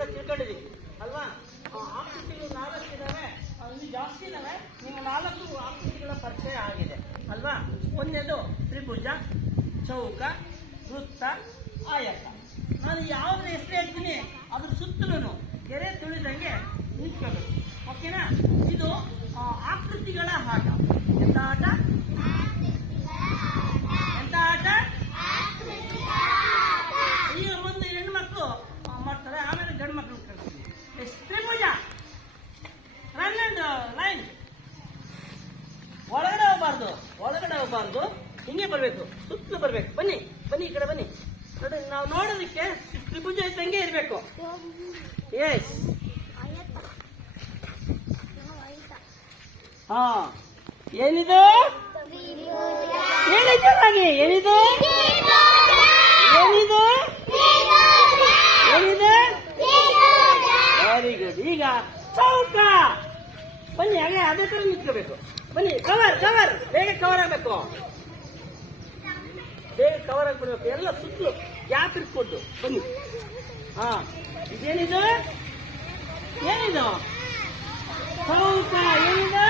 ಆಕೃತಿಗಳ ತಿಳ್ಕೊಂಡಿದ್ದೀವಿ. ಅಲ್ವಾ? ಆ ಆಕೃತಿಗಳು ನಾಲ್ಕು ಇದಾವೆ. ಅಲ್ಲಿ ಜಾಸ್ತಿ ಇದಾವೆ. ನಿಮ್ಗೆ ನಾಲ್ಕು ಆಕೃತಿಗಳ ಪರಿಚಯ ಆಗಿದೆ. ಅಲ್ವಾ? ಒಂದೇದು ತ್ರಿಭುಜ, ಚೌಕ, ವೃತ್ತ, ಆಯತ. ನಾನು ಯಾವ್ದ್ರ ಹೆಸರು ಹೇಳ್ತೀನಿ? ಅದ್ರ ಸುತ್ತಲೂ ಕೆರೆ ತುಳಿದಂಗೆ ನಿಂತ್ಕೋಬೇಕು ಓಕೆನಾ ಇದು ಆಕೃತಿಗಳ ಆಟ ಹೋಗ್ಬಾರ್ದು ಹಿಂಗೆ ಬರಬೇಕು, ಸುತ್ತಲೂ ಬರಬೇಕು. ಬನ್ನಿ ಬನ್ನಿ ಈ ಕಡೆ ಬನ್ನಿ. ನೋಡಿ, ನಾವು ನೋಡೋದಕ್ಕೆ ತ್ರಿಭುಜ ಇದ್ದಂಗೆ ಇರಬೇಕು. ಎಸ್ ಹಾ. ಏನಿದು? ಹೇಳಿ ಏನಿದು? ಏನಿದು? ಏನಿದೆ? ವೆರಿ ಗುಡ್ ಈಗ ಚೌಕ. ಬನ್ನಿ, ಹಾಗೆ ಅದೇ ತರ ನಿಂತ್ಕೋಬೇಕು. ಬನ್ನಿ ಕವರ್ ಕವರ್ ಬೇಗ ಕವರ್ ಆಗಬೇಕು. ಬೇಗ ಕವರ್ ಆಗ್ಬಿಡ್ಬೇಕು. ಎಲ್ಲ ಸುತ್ತಲೂ ಗ್ಯಾಪ್ ಇಟ್ಕೊಂಡು ಬನ್ನಿ. ಹಾ ಇದೇನಿದು? ಏನಿದು? ಚೌಕ ಏನಿದೆ?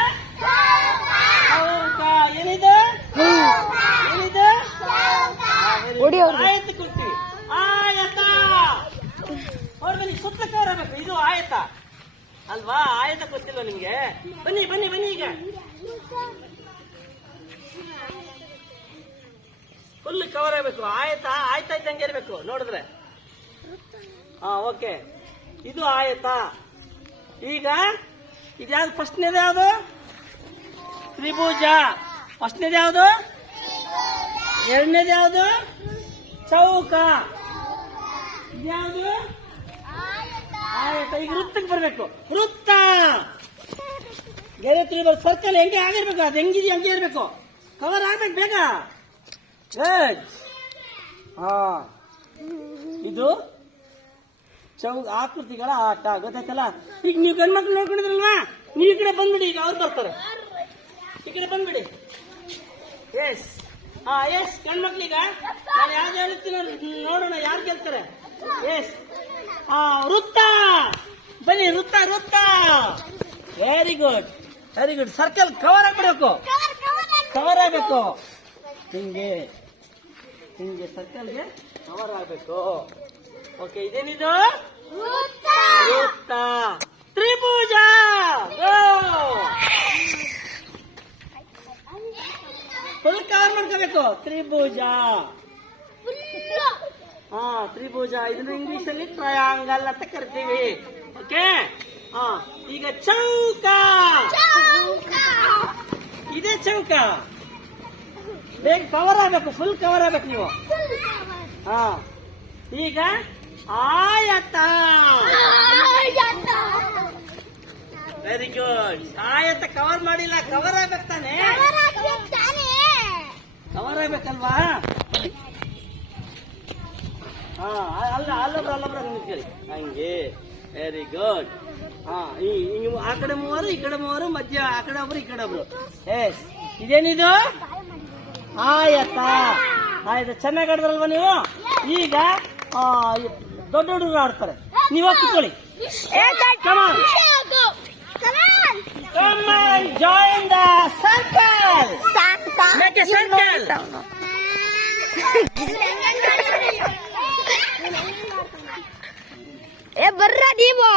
ಸೌಕ ಏನಿದೆ? ಏನಿದೆ. ಆಯತ ಕೊಟ್ಟಿ. ಆಯತ ಅವ್ರು ಬನ್ನಿ ಸುತ್ತ ಕವರ್ ಆಗ್ಬೇಕು. ಇದು ಆಯತ ಅಲ್ವಾ? ಆಯತ ಗೊತ್ತಿಲ್ಲ ನಿಮ್ಗೆ? ಬನ್ನಿ ಬನ್ನಿ ಬನ್ನಿ ಈಗ. ಫುಲ್ ಕವರ್ ಆಗ್ಬೇಕು. ಆಯತ ಆಯ್ತಾ ಇದ್ದಂಗೆ ಇರಬೇಕು. ನೋಡಿದ್ರೆ? ಹಾ ಓಕೆ. ಇದು ಆಯತ. ಈಗ ಇದ್ಯಾವ್ದು ಫಸ್ಟ್ನೇದು ಯಾವುದು? ತ್ರಿಭುಜ. ಫಸ್ಟ್ನೇದು ಯಾವುದು? ಎರಡನೇದು ಯಾವುದು? ಚೌಕ. ಇದ್ಯಾವುದು? ಆಯತ. ಈಗ ವೃತ್ತಕ್ಕೆ ಬರಬೇಕು. ವೃತ್ತ. ಗೆರೆ ತಿರುಗಿ ಸರ್ಕಲ್ ಹೆಂಗೆ ಆಗಿರ್ಬೇಕು, ಅದು ಹೆಂಗಿದೆ ಹಂಗೆ ಇರಬೇಕು. ಕವರ್ ಆಗ್ಬೇಕು ಬೇಗ. ಗುಡ್ ಹಾ. ಇದು ಚೌ ಆಕೃತಿಗಳ ಆಟ, ಗೊತ್ತಾಯ್ತಲ್ಲ? ಈಗ ನೀವು ಗಂಡ್ಮಕ್ಳು ನೋಡ್ಕೊಂಡಿದ್ರಲ್ವಾ? ನೀವು ಈ ಕಡೆ ಬಂದ್ಬಿಡಿ, ಈಗ ಅವ್ರು ಬರ್ತಾರೆ. ಈ ಕಡೆ ಬಂದ್ಬಿಡಿ. ಎಸ್ ಹಾ ಎಸ್ ಗಂಡ್ಮಕ್ಳೀಗ ನಾನು ಯಾವ್ದು ಹೇಳ್ತೀನಿ ನೋಡೋಣ, ಯಾರು ಕೇಳ್ತಾರೆ? ಎಸ್ ಹಾ, ವೃತ್ತ. ಬನ್ನಿ, ವೃತ್ತ ವೃತ್ತ. Very good very good circle cover ಆಗ್ಬಿಡ್ಬೇಕು. Cover ಆಗ್ಬೇಕು. ಹಿಂಗೆ ಹಿಂಗೆ ಸರ್ಕಲ್ಗೆ ಕವರ್ ಆಗ್ಬೇಕು. ಓಕೆ ಇದೇನಿದು? ವೃತ್ತ. ತ್ರಿಭುಜ. ಫುಲ್ ಕವರ್ ಮಾಡ್ಕೋಬೇಕು. ತ್ರಿಭುಜ. ಹಾ ತ್ರಿಭುಜ. ಇದನ್ನ ಇಂಗ್ಲಿಷ್ ಅಲ್ಲಿ ಟ್ರಯಾಂಗಲ್ ಅಂತ ಕರಿತೀವಿ. ಓಕೆ ಹಾ ಈಗ ಚೌಕ. ಇದೇ ಚೌಕ. ಬೇಗ ಕವರ್ ಆಗ್ಬೇಕು ಫುಲ್ ಕವರ್ ಆಗ್ಬೇಕು ನೀವು. ಹಾ ಈಗ ಆಯತ. ವೆರಿ ಗುಡ್ ಆಯತ ಕವರ್ ಮಾಡಿಲ್ಲ ಕವರ್ ಆಗ್ಬೇಕು ತಾನೆ? ಕವರ್ ಆಗ್ಬೇಕಲ್ವಾ? ಹಾ ಅಲ್ಲ ಅಲ್ಲೊಬ್ರು ಅಲ್ಲೊಬ್ರು ನಿಂತ್ಕೊಳ್ಳಿ ಹಂಗೆ. ವೆರಿ ಗುಡ್ ಹಾ ಈ ಹಿಂಗ್ ಆ ಕಡೆ ಮೂವರು ಈ ಕಡೆ ಮೂವರು ಮಧ್ಯ ಆ ಕಡೆ ಒಬ್ರು ಈ ಕಡೆ ಒಬ್ರು ಎಸ್ ಇದೇನಿದು ಆಯತ ಆಯ್ತು ಚೆನ್ನಾಗಿ ಆಡಿದ್ರಲ್ವಾ ನೀವು ಈಗ ಆ, ದೊಡ್ಡ ಹುಡುಗರು ಆಡ್ತಾರೆ ನೀವು ಕೂತ್ಕೊಳ್ಳಿ Come on. Come on, ಏ ಬರ್ರ ನೀವು.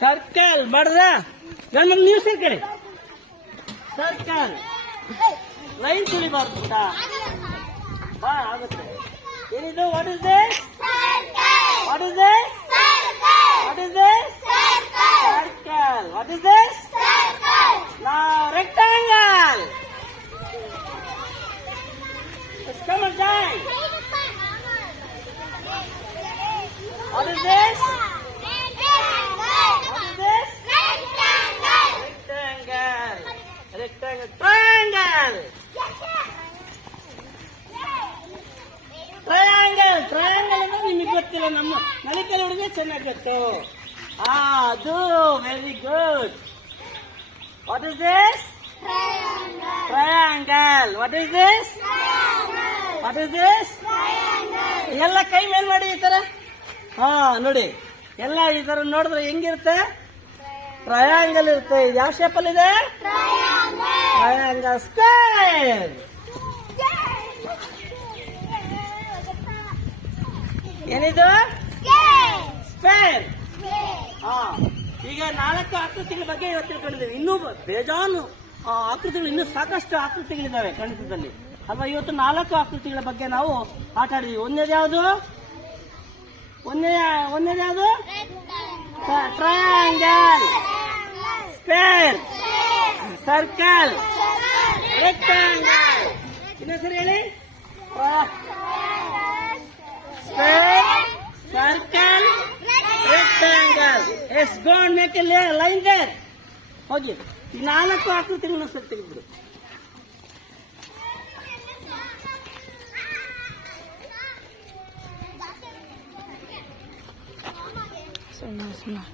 ಸರ್ಕಲ್ ಮಾಡ್ದ ನನ್ನ ನೀವು ಸರ್ಕಲ್ ಸರ್ಕಲ್. ಲೈನ್ ಸುಳಿ ಗೊತ್ತಾ? ಬಾ ಆಗುತ್ತೆ. ಏನಿದು? What is this what is this what is circle. What is ನಾ ರೆಕ್ಟಾಂಗಲ್ ನಲಿಕಲ್ ಹುಡುಗ ಚೆನ್ನಾಗಿ ಗೊತ್ತು ಆ ಅದು very good what is this triangle what is this what is this ಎಲ್ಲ ಕೈ ಮೇಲ್ ಮಾಡಿ ಈ ತರ? ಹಾ ನೋಡಿ. ಎಲ್ಲ ಈ ತರ ನೋಡಿದ್ರೆ ಹೆಂಗಿರುತ್ತೆ? ಟ್ರಯಾಂಗಲ್ ಇರುತ್ತೆ. ಇದು ಯಾವ ಶೇಪ್ ಅಲ್ಲಿ ಇದೆ? ಟ್ರಯಾಂಗಲ್ ಸ್ಕ್ವೇರ್ ಏನಿದು? ಸ್ಕ್ವೇರ್ ಹಾ ಈಗ ನಾಲ್ಕು ಆಕೃತಿಗಳ ಬಗ್ಗೆ ಇವತ್ತು ತಿಳ್ಕೊಂಡಿದ್ದೀವಿ. ಇನ್ನೂ ಬೇಜಾನು ಆಕೃತಿಗಳು ಇನ್ನೂ ಸಾಕಷ್ಟು ಆಕೃತಿಗಳಿದ್ದಾವೆ ಗಣಿತದಲ್ಲಿ. ಅಲ್ವಾ ಇವತ್ತು ನಾಲ್ಕು ಆಕೃತಿಗಳ ಬಗ್ಗೆ ನಾವು ಆಟ ಆಡಿದ್ವಿ ಒಂದೇದು ಯಾವುದು? ಒಂದೇ ಒಂದೇದು ಯಾವುದು? ಟ್ರಯಾಂಗಲ್ ಸ್ಪೇರ್ ಸರ್ಕಲ್ ರೆಕ್ಟಾಂಗಲ್ ಇನ್ನೊಂದ್ಸರಿ ಹೇಳಿ. Square circle is gone make line there ಹೋಗಿ ಈ ನಾಲ್ಕು ಆಕೃತಿಗಳನ್ನ ಸರ್ ತೆಗೆದ್ರು ಸುಮ್ಮನೆ ಸುಮ್ಮನೆ.